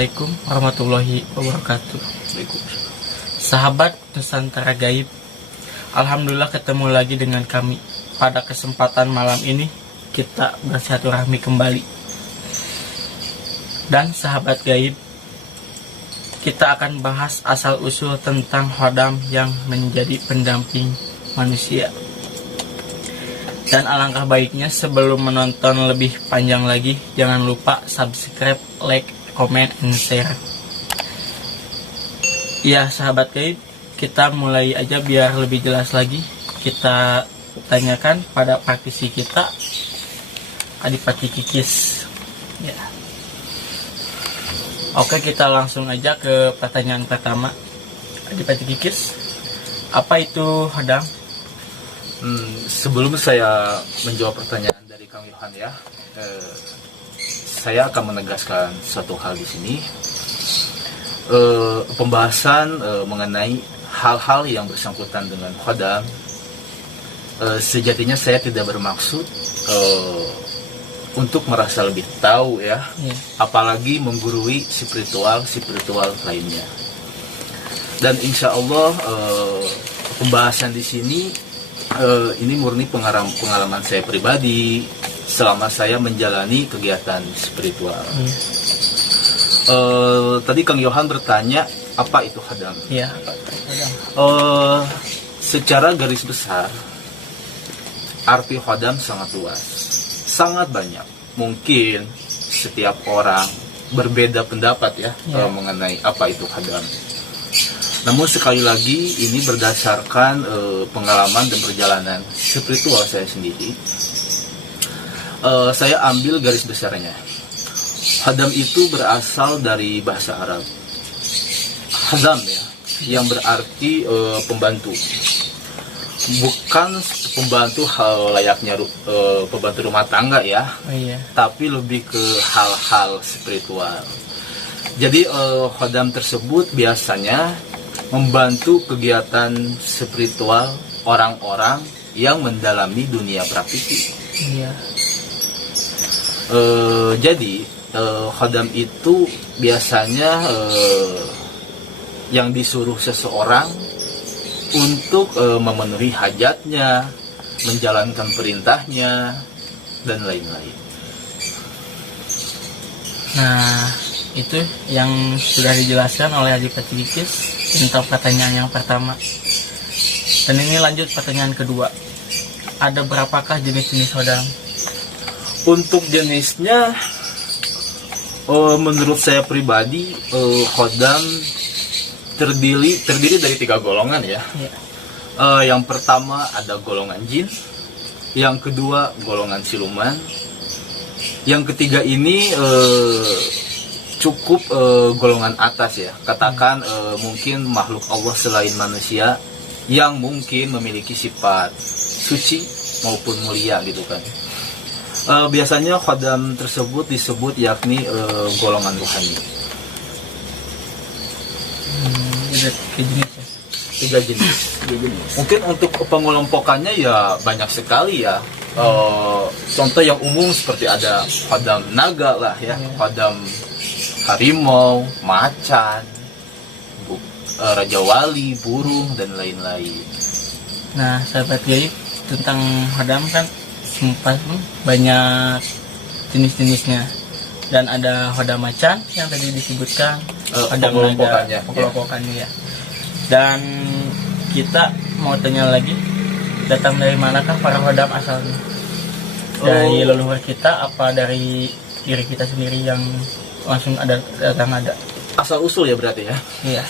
Assalamualaikum warahmatullahi wabarakatuh. Sahabat Nusantara Gaib, alhamdulillah ketemu lagi dengan kami. Pada kesempatan malam ini kita bersilaturahmi kembali. Dan sahabat gaib, kita akan bahas asal-usul tentang khodam yang menjadi pendamping manusia. Dan alangkah baiknya sebelum menonton lebih panjang lagi, jangan lupa subscribe, like, comment, and share. Ya sahabat gaib, kita mulai aja biar lebih jelas lagi. Kita tanyakan pada praktisi kita, Adipati Kikis. Ya. Oke, kita langsung aja ke pertanyaan pertama. Adipati Kikis, apa itu khodam? Sebelum saya menjawab pertanyaan dari Kang Yohan ya, saya akan menegaskan satu hal di sini. Pembahasan mengenai hal-hal yang bersangkutan dengan khodam, sejatinya saya tidak bermaksud untuk merasa lebih tahu ya, apalagi menggurui spiritual lainnya. Dan insya Allah pembahasan di sini ini murni pengalaman saya pribadi selama saya menjalani kegiatan spiritual. Tadi Kang Yohan bertanya apa itu khodam? Ya. Secara garis besar arti khodam sangat luas, sangat banyak. Mungkin setiap orang berbeda pendapat ya, mengenai apa itu khodam. Namun sekali lagi ini berdasarkan pengalaman dan perjalanan spiritual saya sendiri. Saya ambil garis besarnya. Khodam itu berasal dari bahasa Arab. Khodam ya, yang berarti pembantu. Bukan pembantu hal layaknya pembantu rumah tangga ya, tapi lebih ke hal-hal spiritual. Jadi khodam tersebut biasanya membantu kegiatan spiritual orang-orang yang mendalami dunia praktisi. Jadi khodam itu biasanya yang disuruh seseorang untuk memenuhi hajatnya, menjalankan perintahnya, dan lain-lain. Nah, itu yang sudah dijelaskan oleh Adipati Kikis untuk pertanyaan yang pertama. Dan ini lanjut pertanyaan kedua. Ada berapakah jenis-jenis khodam? Untuk jenisnya, menurut saya pribadi, khodam terdiri dari 3 golongan ya. Yang pertama ada golongan jin, yang kedua golongan siluman, yang ketiga ini cukup golongan atas ya, katakan mungkin makhluk Allah selain manusia yang mungkin memiliki sifat suci maupun mulia gitu kan. Biasanya khodam tersebut disebut yakni golongan rohani. Tiga jenis. Mungkin untuk pengelompokannya ya banyak sekali ya. Contoh yang umum seperti ada khodam naga lah ya, khodam harimau, macan, raja wali, burung, dan lain-lain. Nah, sahabat gaib, tentang khodam kan banyak jenis-jenisnya. Dan ada khodam macan yang tadi disebutkan, pengelompokannya ya. Dan kita mau tanya lagi, datang dari manakah para khodam asalnya? Dari leluhur kita apa dari diri kita sendiri yang langsung ada? Asal usul ya berarti ya. Iya.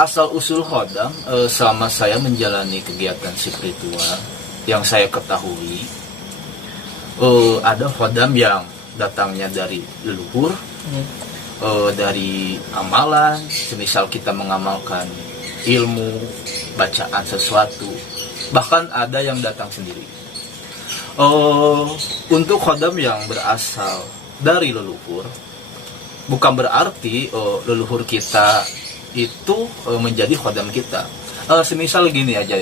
Asal usul khodam selama saya menjalani kegiatan spiritual yang saya ketahui, ada khodam yang datangnya dari leluhur, dari amalan, semisal kita mengamalkan ilmu, bacaan sesuatu, bahkan ada yang datang sendiri. Untuk khodam yang berasal dari leluhur, bukan berarti leluhur kita itu menjadi khodam kita. Semisal gini aja,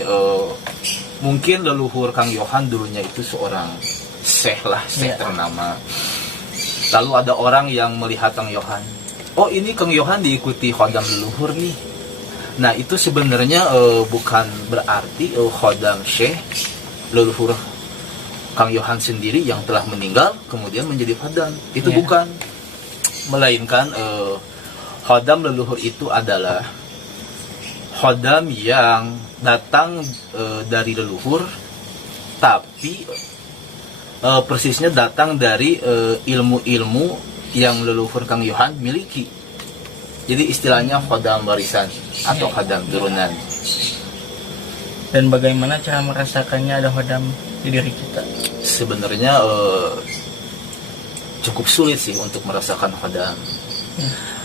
mungkin leluhur Kang Yohan dulunya itu seorang syekh lah, syekh ternama. Lalu ada orang yang melihat Kang Yohan, oh ini Kang Yohan diikuti khodam leluhur nih. Nah itu sebenarnya bukan berarti khodam syekh leluhur Kang Yohan sendiri yang telah meninggal kemudian menjadi khodam. Itu bukan, melainkan khodam leluhur itu adalah khodam yang datang dari leluhur, tapi persisnya datang dari ilmu-ilmu yang leluhur Kang Yohan miliki. Jadi istilahnya khodam warisan atau khodam turunan. Dan bagaimana cara merasakannya ada khodam di diri kita? Sebenarnya cukup sulit sih untuk merasakan khodam.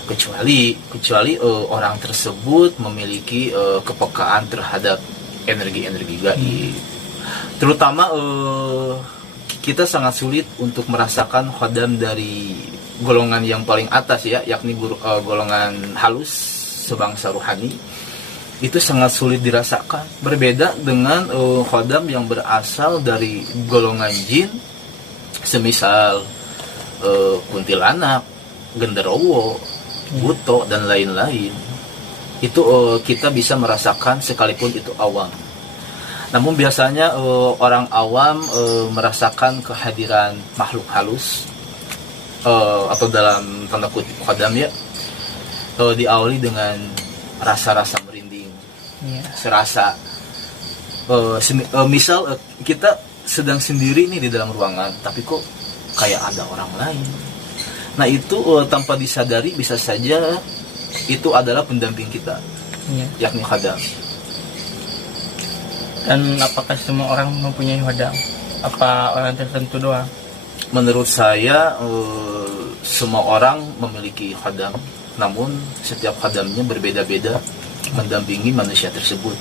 Kecuali orang tersebut memiliki kepekaan terhadap energi-energi gaib. Terutama kita sangat sulit untuk merasakan khodam dari golongan yang paling atas ya, yakni golongan halus sebangsa ruhani. Itu sangat sulit dirasakan. Berbeda dengan khodam yang berasal dari golongan jin, semisal kuntilanak, genderowo, buto, dan lain-lain. Itu kita bisa merasakan sekalipun itu awam. Namun biasanya orang awam merasakan kehadiran makhluk halus atau dalam tanda kutip khodam ya, diawali dengan rasa-rasa merinding, serasa misal kita sedang sendiri nih di dalam ruangan, tapi kok kayak ada orang lain. Nah itu tanpa disadari bisa saja itu adalah pendamping kita, yakni khodam. Dan apakah semua orang mempunyai khodam? Apa orang tertentu doang? Menurut saya semua orang memiliki khodam, namun setiap khodamnya berbeda-beda mendampingi manusia tersebut.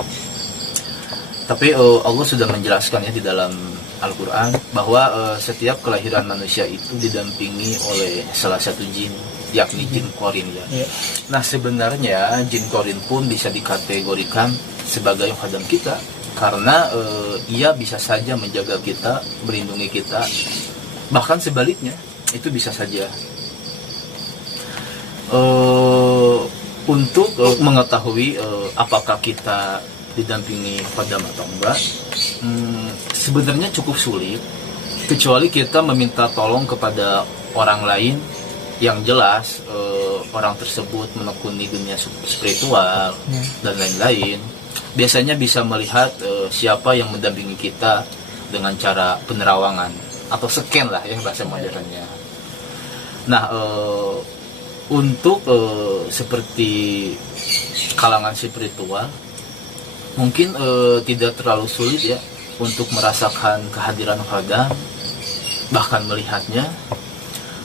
Tapi Allah sudah menjelaskan ya di dalam Al-Quran bahwa setiap kelahiran manusia itu didampingi oleh salah satu jin, yakni jin korin ya. Nah sebenarnya jin korin pun bisa dikategorikan sebagai khodam kita, karena ia bisa saja menjaga kita, melindungi kita, bahkan sebaliknya itu bisa saja. Untuk mengetahui apakah kita didampingi khodam atau enggak, sebenarnya cukup sulit, kecuali kita meminta tolong kepada orang lain yang jelas orang tersebut menekuni dunia spiritual dan lain-lain. Biasanya bisa melihat siapa yang mendampingi kita dengan cara penerawangan atau scan lah yang bahasa modernnya. Nah untuk seperti kalangan spiritual mungkin tidak terlalu sulit ya untuk merasakan kehadiran khodam, bahkan melihatnya,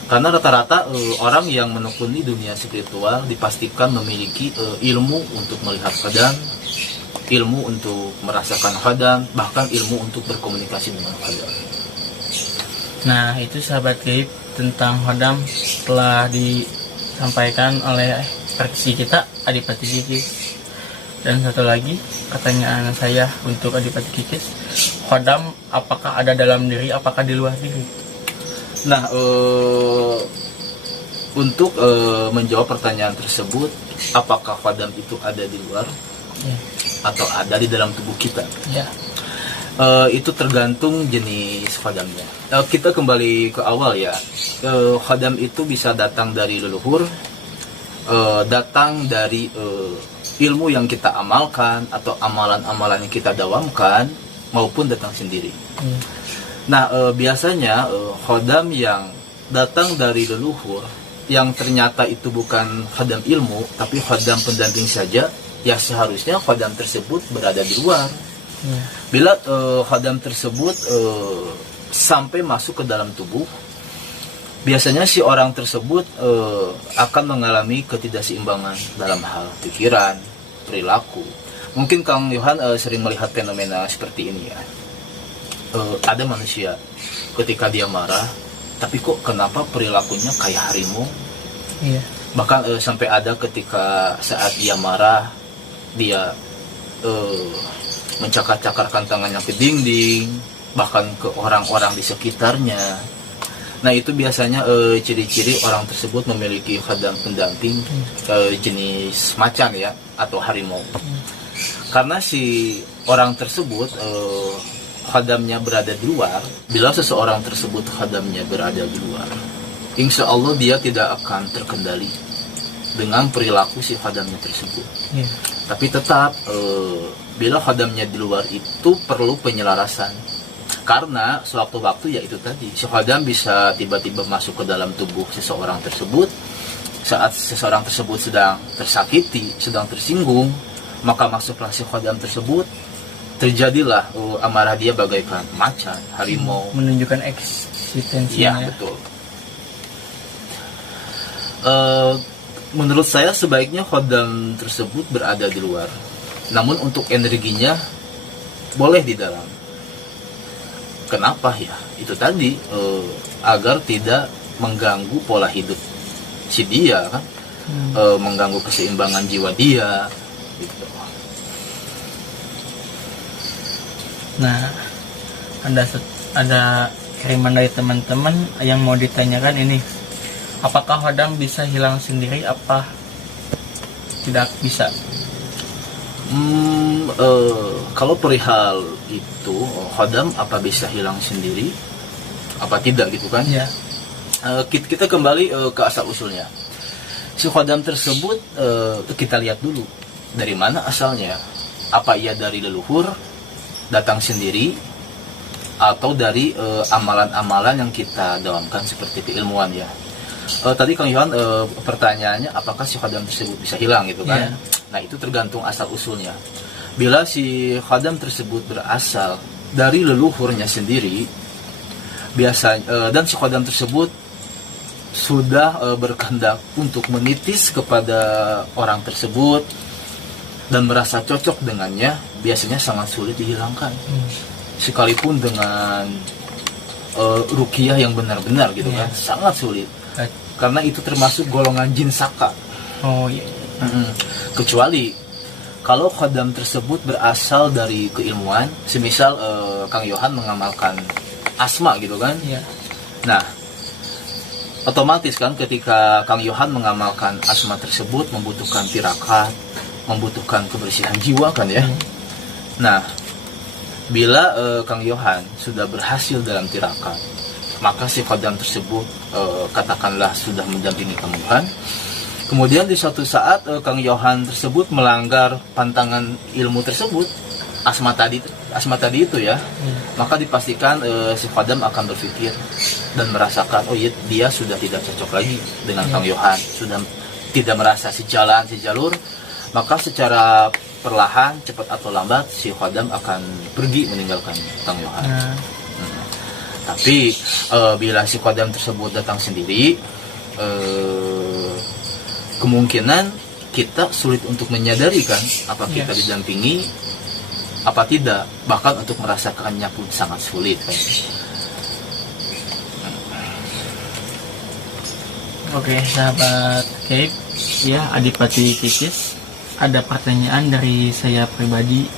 karena rata-rata orang yang menekuni dunia spiritual dipastikan memiliki ilmu untuk melihat khodam, ilmu untuk merasakan khodam, bahkan ilmu untuk berkomunikasi dengan khodam. Nah itu sahabat gaib tentang khodam telah disampaikan oleh praktisi kita Adipati Kikis. Dan satu lagi pertanyaan saya untuk Adipati Kikis, khodam apakah ada dalam diri, apakah di luar diri? Nah untuk menjawab pertanyaan tersebut, apakah khodam itu ada di luar atau ada di dalam tubuh kita? Itu tergantung jenis khodamnya. Kita kembali ke awal ya. Khodam itu bisa datang dari leluhur, datang dari ilmu yang kita amalkan atau amalan-amalan yang kita dawamkan, maupun datang sendiri. Nah biasanya khodam yang datang dari leluhur, yang ternyata itu bukan khodam ilmu tapi khodam pendamping saja, ya seharusnya khodam tersebut berada di luar. Bila khodam tersebut sampai masuk ke dalam tubuh, biasanya si orang tersebut akan mengalami ketidakseimbangan dalam hal pikiran, perilaku. Mungkin Kang Yohan sering melihat fenomena seperti ini ya. Ada manusia ketika dia marah, tapi kok kenapa perilakunya kayak harimau? Bahkan sampai ada ketika saat dia marah, dia mencakar-cakarkan tangannya ke dinding, bahkan ke orang-orang di sekitarnya. Nah itu biasanya ciri-ciri orang tersebut memiliki khadam pendamping jenis macan ya atau harimau. Karena si orang tersebut khadamnya berada di luar, bila seseorang tersebut khadamnya berada di luar, insya Allah dia tidak akan terkendali dengan perilaku si khadamnya tersebut. Tapi tetap bila khadamnya di luar itu perlu penyelarasan. Karena sewaktu-waktu ya itu tadi, si khadam bisa tiba-tiba masuk ke dalam tubuh seseorang tersebut saat seseorang tersebut sedang tersakiti, sedang tersinggung, maka masuklah si khadam tersebut, terjadilah amarah dia bagaikan macan, harimau, menunjukkan eksistensinya. Ya, betul. Menurut saya sebaiknya khadam tersebut berada di luar. Namun untuk energinya boleh di dalam. Kenapa ya? Itu tadi agar tidak mengganggu pola hidup si dia kan, mengganggu keseimbangan jiwa dia. Gitu. Nah, ada kiriman dari teman-teman yang mau ditanyakan ini, apakah khadam bisa hilang sendiri? Apa tidak bisa? Kalau perihal itu khadam apa bisa hilang sendiri apa tidak gitu kan ya. Kita kembali ke asal usulnya si khadam tersebut. Kita lihat dulu dari mana asalnya, apa ia dari leluhur datang sendiri atau dari amalan-amalan yang kita dalamkan seperti keilmuan ya. Tadi Kang Yohan pertanyaannya apakah si khadam tersebut bisa hilang gitu kan. Nah itu tergantung asal usulnya. Bila si khadam tersebut berasal dari leluhurnya sendiri, dan si khadam tersebut sudah berkehendak untuk menitis kepada orang tersebut dan merasa cocok dengannya, biasanya sangat sulit dihilangkan. Sekalipun dengan ruqyah yang benar-benar gitu kan, sangat sulit. Karena itu termasuk golongan jin saka. Oh iya. Kecuali kalau khadam tersebut berasal dari keilmuan, semisal Kang Yohan mengamalkan asma gitu kan. Nah, otomatis kan ketika Kang Yohan mengamalkan asma tersebut membutuhkan tirakat, membutuhkan kebersihan jiwa kan ya. Nah, bila Kang Yohan sudah berhasil dalam tirakat, maka si khadam tersebut katakanlah sudah mendampingi Kang Yohan. Kemudian di suatu saat Kang Yohan tersebut melanggar pantangan ilmu tersebut, asma tadi itu ya, maka dipastikan si khadam akan berpikir dan merasakan, oh iya dia sudah tidak cocok lagi dengan Kang Yohan, sudah tidak merasa sejalan sejalur, maka secara perlahan cepat atau lambat si khadam akan pergi meninggalkan Kang Yohan. Tapi bila si khadam tersebut datang sendiri, kemungkinan kita sulit untuk menyadari kan apa kita didampingi apa tidak, bahkan untuk merasakannya pun sangat sulit kan. Oke sahabat Keip, ya Adipati Kikis, ada pertanyaan dari saya pribadi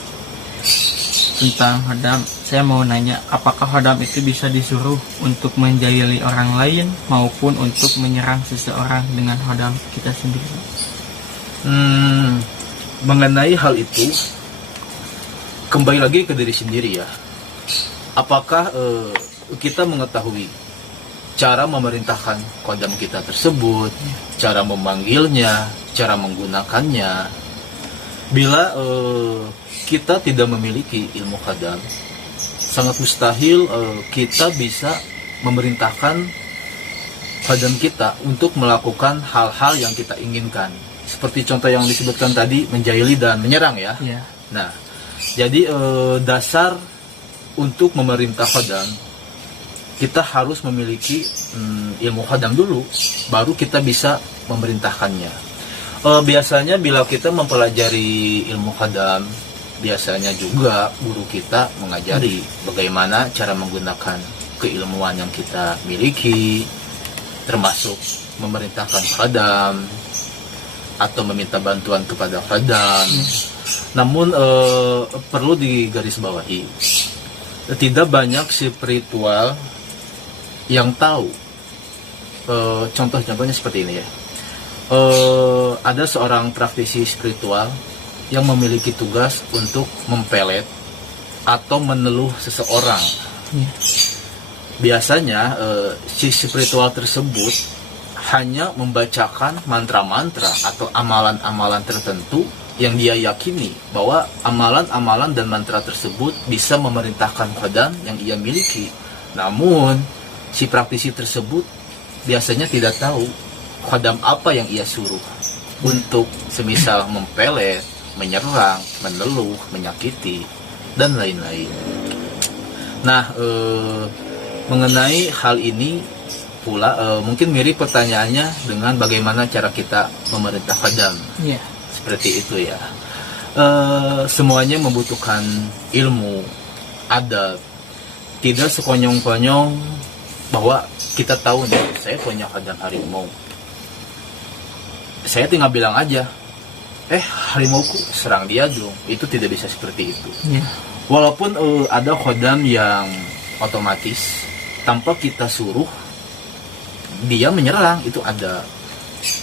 tentang khadam. Saya mau nanya, apakah khadam itu bisa disuruh untuk menjahili orang lain maupun untuk menyerang seseorang dengan khadam kita sendiri? Mengenai hal itu, kembali lagi ke diri sendiri ya. Apakah kita mengetahui cara memerintahkan khadam kita tersebut, cara memanggilnya, cara menggunakannya? Bila kita tidak memiliki ilmu khadam, sangat mustahil kita bisa memerintahkan khadam kita untuk melakukan hal-hal yang kita inginkan. Seperti contoh yang disebutkan tadi, menjahili dan menyerang ya. Nah, jadi dasar untuk memerintah khadam, kita harus memiliki ilmu khadam dulu, baru kita bisa memerintahkannya. Biasanya bila kita mempelajari ilmu khadam, biasanya juga guru kita mengajari bagaimana cara menggunakan keilmuan yang kita miliki, termasuk memerintahkan khadam atau meminta bantuan kepada khadam. Namun perlu digarisbawahi, tidak banyak spiritual yang tahu Contohnya seperti ini ya. Ada seorang praktisi spiritual yang memiliki tugas untuk mempelet atau meneluh seseorang. Biasanya si spiritual tersebut hanya membacakan mantra-mantra atau amalan-amalan tertentu yang dia yakini bahwa amalan-amalan dan mantra tersebut bisa memerintahkan khodam yang ia miliki. Namun si praktisi tersebut biasanya tidak tahu khodam apa yang ia suruh untuk semisal mempelet, menyerang, meneluh, menyakiti, dan lain-lain. Nah, mengenai hal ini pula mungkin mirip pertanyaannya dengan bagaimana cara kita memerintah khodam. Seperti itu ya. Semuanya membutuhkan ilmu, adab. Tidak sekonyong-konyong bahwa kita tahu nih, saya punya khodam harimau. Saya tinggal bilang aja, harimauku serang dia dong. Itu tidak bisa seperti itu. Walaupun ada khodam yang otomatis tanpa kita suruh dia menyerang, itu ada.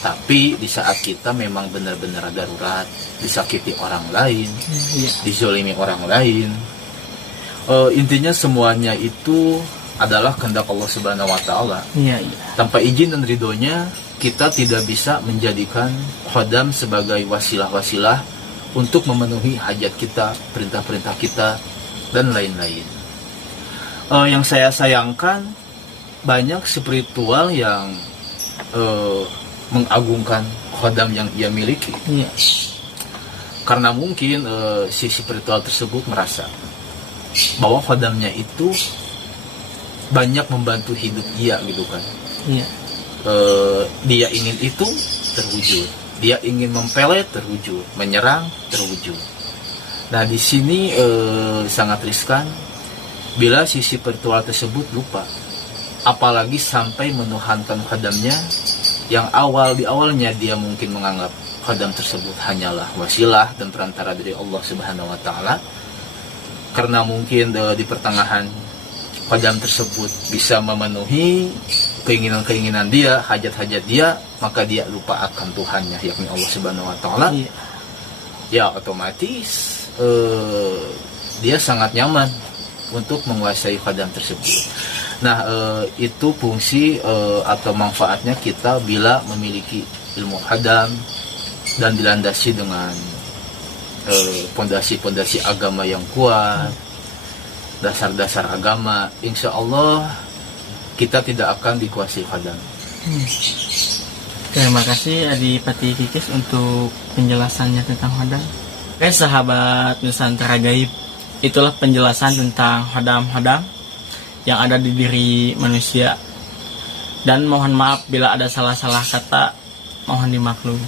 Tapi di saat kita memang benar-benar darurat, disakiti orang lain, dizolimi orang lain, intinya semuanya itu adalah kehendak Allah Subhanahu wa Ta'ala. Tanpa izin dan ridhonya, kita tidak bisa menjadikan khodam sebagai wasilah-wasilah untuk memenuhi hajat kita, perintah-perintah kita, dan lain-lain. Yang saya sayangkan, banyak spiritual yang mengagungkan khodam yang ia miliki. Karena mungkin si spiritual tersebut merasa bahwa khodamnya itu banyak membantu hidup dia gitu kan. Dia ingin itu terwujud, dia ingin mempelet terwujud, menyerang terwujud. Nah di sini sangat riskan bila si spiritual tersebut lupa, apalagi sampai menuhankan khodamnya yang di awalnya dia mungkin menganggap khodam tersebut hanyalah wasilah dan perantara dari Allah Subhanahu wa Ta'ala. Karena mungkin di pertengahan khodam tersebut bisa memenuhi keinginan-keinginan dia, hajat-hajat dia, maka dia lupa akan Tuhannya, yakni Allah Subhanahu wa Ta'ala. Ya otomatis dia sangat nyaman untuk menguasai khodam tersebut. Nah, itu fungsi atau manfaatnya kita bila memiliki ilmu khodam dan dilandasi dengan pondasi-pondasi agama yang kuat, dasar-dasar agama. Insya Allah kita tidak akan dikuasai khodam. Terima kasih Adipati Kikis untuk penjelasannya tentang khodam. Sahabat Nusantara Gaib, itulah penjelasan tentang khodam-khodam yang ada di diri manusia. Dan mohon maaf bila ada salah-salah kata, mohon dimaklumi.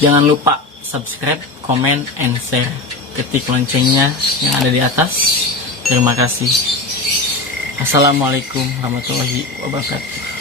Jangan lupa subscribe, comment, and share. Ketik loncengnya yang ada di atas. Terima kasih. Assalamualaikum warahmatullahi wabarakatuh.